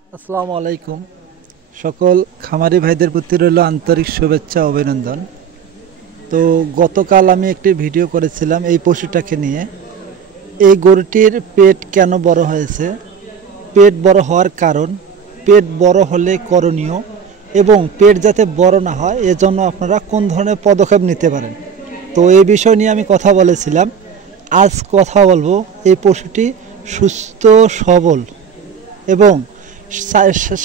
আসসালামু আলাইকুম। সকল খামারি ভাইদের প্রতি রইল আন্তরিক শুভেচ্ছা অভিনন্দন। তো গতকাল আমি একটি ভিডিও করেছিলাম এই পশুটাকে নিয়ে। এই গরুটির পেট কেন বড় হয়েছে, পেট বড় হওয়ার কারণ, পেট বড় হলে করণীয় এবং পেট যাতে বড় না হয় এজন্য আপনারা কোন ধরনের পদক্ষেপ নিতে পারেন, তো এই বিষয় নিয়ে আমি কথা বলেছিলাম। আজ কথা বলবো এই পশুটি সুস্থ সবল এবং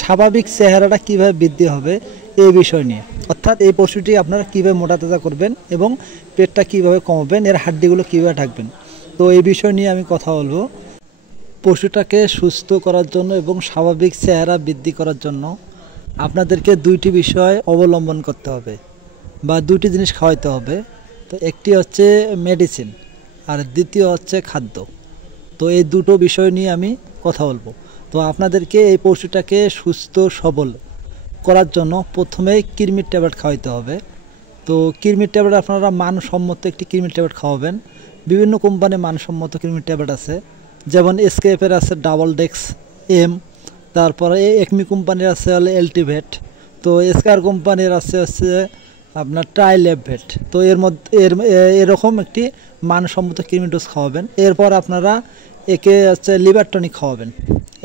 স্বাভাবিক চেহারাটা কিভাবে বৃদ্ধি হবে এই বিষয় নিয়ে, অর্থাৎ এই পশুটি আপনারা কীভাবে মোটা তাজা করবেন এবং পেটটা কিভাবে কমাবেন, এর হাড্ডিগুলো কীভাবে ঢাকবেন, তো এই বিষয় নিয়ে আমি কথা বলবো। পশুটাকে সুস্থ করার জন্য এবং স্বাভাবিক চেহারা বৃদ্ধি করার জন্য আপনাদেরকে দুইটি বিষয় অবলম্বন করতে হবে বা দুইটি জিনিস খাওয়াইতে হবে। তো একটি হচ্ছে মেডিসিন আর দ্বিতীয় হচ্ছে খাদ্য। তো এই দুটো বিষয় নিয়ে আমি কথা বলবো। তো আপনাদেরকে এই পশুটাকে সুস্থ সবল করার জন্য প্রথমে কৃমির ট্যাবলেট খাওয়াইতে হবে। তো কৃমির ট্যাবলেট আপনারা মানসম্মত একটি কৃমির ট্যাবলেট খাওয়াবেন। বিভিন্ন কোম্পানির মানসম্মত কৃমির ট্যাবলেট আছে, যেমন এসকেএফের আছে ডাবল ডেক্স এম, তারপরে একমি কোম্পানির আছে হলে এলটিভেট, তো এসকার কোম্পানির আছে হচ্ছে আপনার ট্রাইলেভেট। তো এর মধ্যে এরকম একটি মানসম্মত কৃমি ডোজ খাওয়াবেন। এরপর আপনারা একে হচ্ছে লিভার টনিক খাওয়াবেন।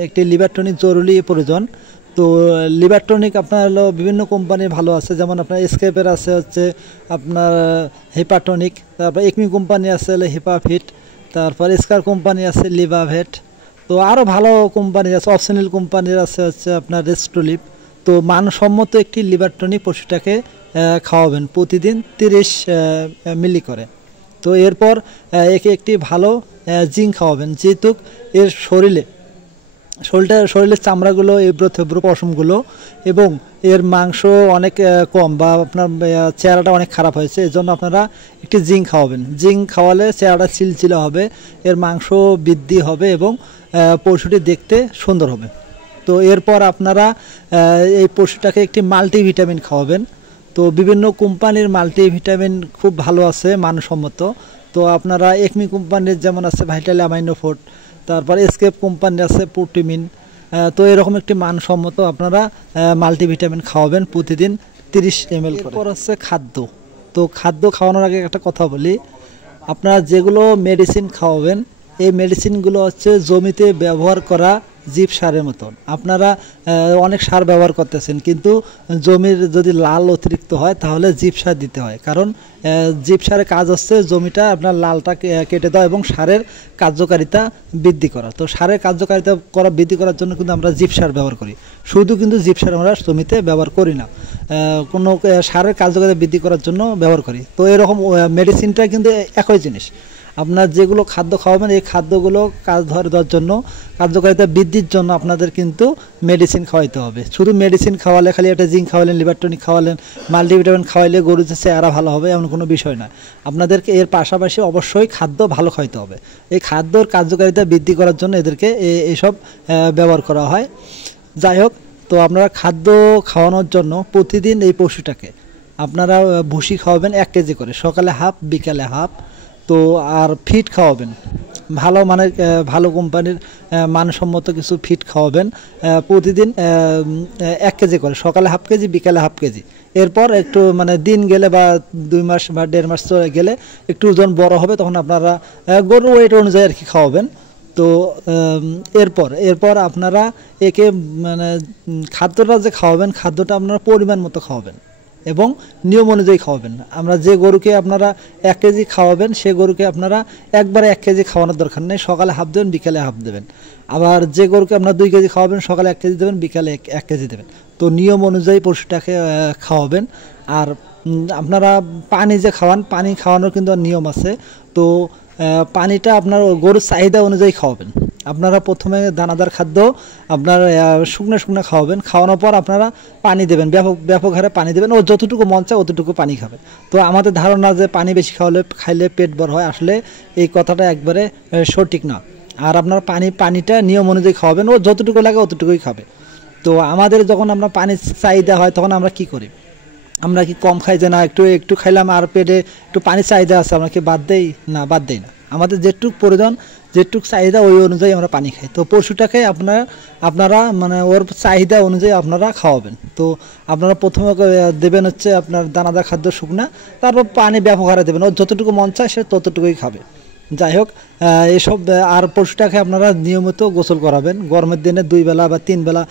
একটি লিভার টনিক জরুরি প্রয়োজন। তো লিভার টনিক আপনার হলো বিভিন্ন কোম্পানির ভালো আছে, যেমন আপনার এসকেপের আছে হচ্ছে আপনার হেপাটনিক, তারপর একমি কোম্পানি আছে হলে হেপাফিট, তারপর এসকার কোম্পানি আছে লিভাভেট, তো আরও ভালো কোম্পানি আছে, অপশনাল কোম্পানির আছে হচ্ছে আপনার রেস্টোলিভ। তো মানসম্মত একটি লিভার টনিক পশুটাকে খাওয়াবেন প্রতিদিন 30 মিলি করে। তো এরপর একে একটি ভালো জিঙ্ক খাওয়াবেন, যেহেতু এর শরীরের চামড়াগুলো এবড়ো থেবড়ো পশমগুলো এবং এর মাংস অনেক কম বা আপনার চেহারাটা অনেক খারাপ হয়েছে, এজন্য আপনারা একটি জিঙ্ক খাওয়াবেন। জিঙ্ক খাওয়ালে চেহারাটা চিলচিলা হবে, এর মাংস বৃদ্ধি হবে এবং পশুটি দেখতে সুন্দর হবে। তো এরপর আপনারা এই পশুটাকে একটি মাল্টিভিটামিন খাওয়াবেন। তো বিভিন্ন কোম্পানির মাল্টিভিটামিন খুব ভালো আছে মানসম্মত। তো আপনারা একমি কোম্পানির যেমন আছে ভাইটাল অ্যামাইনো ফোর্ট, তারপর এসকেপ কোম্পানির আছে প্রোটিমিন। তো এরকম একটি মানসম্মত আপনারা মাল্টিভিটামিন খাওয়াবেন প্রতিদিন 30 ml করে। এরপর হচ্ছে খাদ্য। তো খাদ্য খাওয়ানোর আগে একটা কথা বলি, আপনারা যেগুলো মেডিসিন খাওয়াবেন এই মেডিসিনগুলো হচ্ছে জমিতে ব্যবহার করা জীব সারের মতন। আপনারা অনেক সার ব্যবহার করতেছেন, কিন্তু জমির যদি লাল অতিরিক্ত হয় তাহলে জীব সার দিতে হয়, কারণ জীব সারের কাজ হচ্ছে জমিটা আপনার লালটা কেটে দেওয়া এবং সারের কার্যকারিতা বৃদ্ধি করা। তো সারের কার্যকারিতা বৃদ্ধি করার জন্য কিন্তু আমরা জীব সার ব্যবহার করি, শুধু কিন্তু জীব সার আমরা জমিতে ব্যবহার করি না, কোনো সারের কার্যকারিতা বৃদ্ধি করার জন্য ব্যবহার করি। তো এরকম মেডিসিনটা কিন্তু একই জিনিস। আপনার যেগুলো খাদ্য খাওয়াবেন এই খাদ্যগুলো কাজ দেওয়ার জন্য, কার্যকারিতা বৃদ্ধির জন্য আপনাদের কিন্তু মেডিসিন খাওয়াইতে হবে। শুধু মেডিসিন খাওয়ালে, খালি একটা জিঙ্ক খাওয়ালেন, লিভার টনিক খাওয়ালেন, মাল্টিভিটামিন খাওয়াইলে গরুর যে চেহারা ভালো হবে এমন কোনো বিষয় না। আপনাদেরকে এর পাশাপাশি অবশ্যই খাদ্য ভালো খাওয়াইতে হবে। এই খাদ্যর কার্যকারিতা বৃদ্ধি করার জন্য এদেরকে এইসব ব্যবহার করা হয়। যাই হোক, তো আপনারা খাদ্য খাওয়ানোর জন্য প্রতিদিন এই পশুটাকে আপনারা ভুসি খাওয়াবেন 1 কেজি করে, সকালে হাফ বিকালে হাফ। তো আর ফিড খাওয়াবেন ভালো মানের, ভালো কোম্পানির মানসম্মত কিছু ফিড খাওয়াবেন প্রতিদিন 1 কেজি করে, সকালে হাফ কেজি বিকালে হাফ কেজি। এরপর একটু মানে দিন গেলে বা 2 মাস বা 1.5 মাস গেলে একটু ওজন বড় হবে, তখন আপনারা গরুর ওয়েট অনুযায়ী আর কি খাওয়াবেন। তো এরপর আপনারা একে মানে খাদ্যটা যে খাওয়াবেন, খাদ্যটা আপনারা পরিমাণ মতো খাওয়াবেন এবং নিয়ম অনুযায়ী খাওয়াবেন। আমরা যে গরুকে আপনারা 1 কেজি খাওয়াবেন সে গরুকে আপনারা একবারে 1 কেজি খাওয়ানোর দরকার নেই, সকালে হাফ দেবেন বিকালে হাফ দেবেন। আবার যে গরুকে আপনারা 2 কেজি খাওয়াবেন সকালে 1 কেজি দেবেন বিকালে 1 কেজি দেবেন। তো নিয়ম অনুযায়ী পশুটাকে খাওয়াবেন। আর আপনারা পানি যে খাওয়ান, পানি খাওয়ানোর কিন্তু নিয়ম আছে। তো পানিটা আপনার গরুর চাহিদা অনুযায়ী খাওয়াবেন। আপনারা প্রথমে দানাদার খাদ্য আপনার শুকনো খাওয়াবেন, খাওয়ানোর পর আপনারা পানি দেবেন, ব্যাপক হারে পানি দেবেন, ও যতটুকু মন চায় অতটুকু পানি খাবে। তো আমাদের ধারণা যে পানি বেশি খাইলে পেট বড় হয়, আসলে এই কথাটা একবারে সঠিক না। আর আপনার পানিটা নিয়ম অনুযায়ী খাওয়াবেন, ও যতটুকু লাগে অতটুকুই খাবে। তো আমাদের যখন আমরা পানির চাহিদা হয় তখন আমরা কি করি, আমরা কি কম খাই যে না একটু খাইলাম আর পেটে একটু পানির চাহিদা আছে, আমরা কি বাদ দেই না? আমাদের যেটুকু প্রয়োজন যেটুকু চাহিদা ওই অনুযায়ী আমরা পানি খাই। তো পশুটাকে আপনারা মানে ওর চাহিদা অনুযায়ী আপনারা খাওয়াবেন। তো আপনারা প্রথমে দেবেন হচ্ছে আপনার দানাদার খাদ্য শুকনা, তারপর পানি ব্যাপক হারে দেবেন। ওর যতটুকু মন চায় সে ততটুকুই খাবে। যাই হোক, এসব আর পশুটাকে আপনারা নিয়মিত গোসল করাবেন। গরমের দিনে 2 বেলা বা 3 বেলা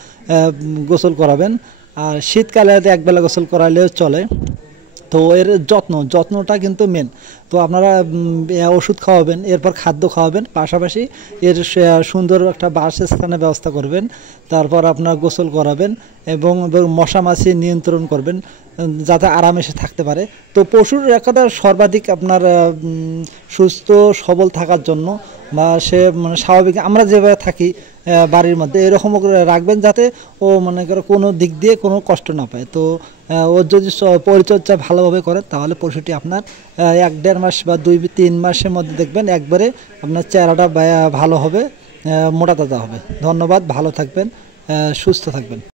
গোসল করাবেন, আর শীতকালে এক বেলা গোসল করালেও চলে। তো এর যত্নটা কিন্তু মেন। তো আপনারা ওষুধ খাওয়াবেন, এরপর খাদ্য খাওয়াবেন, পাশাপাশি এর সুন্দর একটা বাসস্থানের ব্যবস্থা করবেন। তারপর আপনার গোসল করাবেন এবং মশা মাছি নিয়ন্ত্রণ করবেন যাতে আরামে সে থাকতে পারে। তো পশুর একটা সর্বাধিক আপনার সুস্থ সবল থাকার জন্য বা সে মানে স্বাভাবিক আমরা যেভাবে থাকি বাড়ির মধ্যে এরকম রাখবেন যাতে ও মনে করে কোনো দিক দিয়ে কোনো কষ্ট না পায়। তো ওর যদি পরিচর্যা ভালোভাবে করেন তাহলে পশুটি আপনার 1-1.5 মাস বা 2-3 মাসের মধ্যে দেখবেন একবারে আপনার চেহারাটা ভালো হবে, মোটা তাজা হবে। ধন্যবাদ, ভালো থাকবেন, সুস্থ থাকবেন।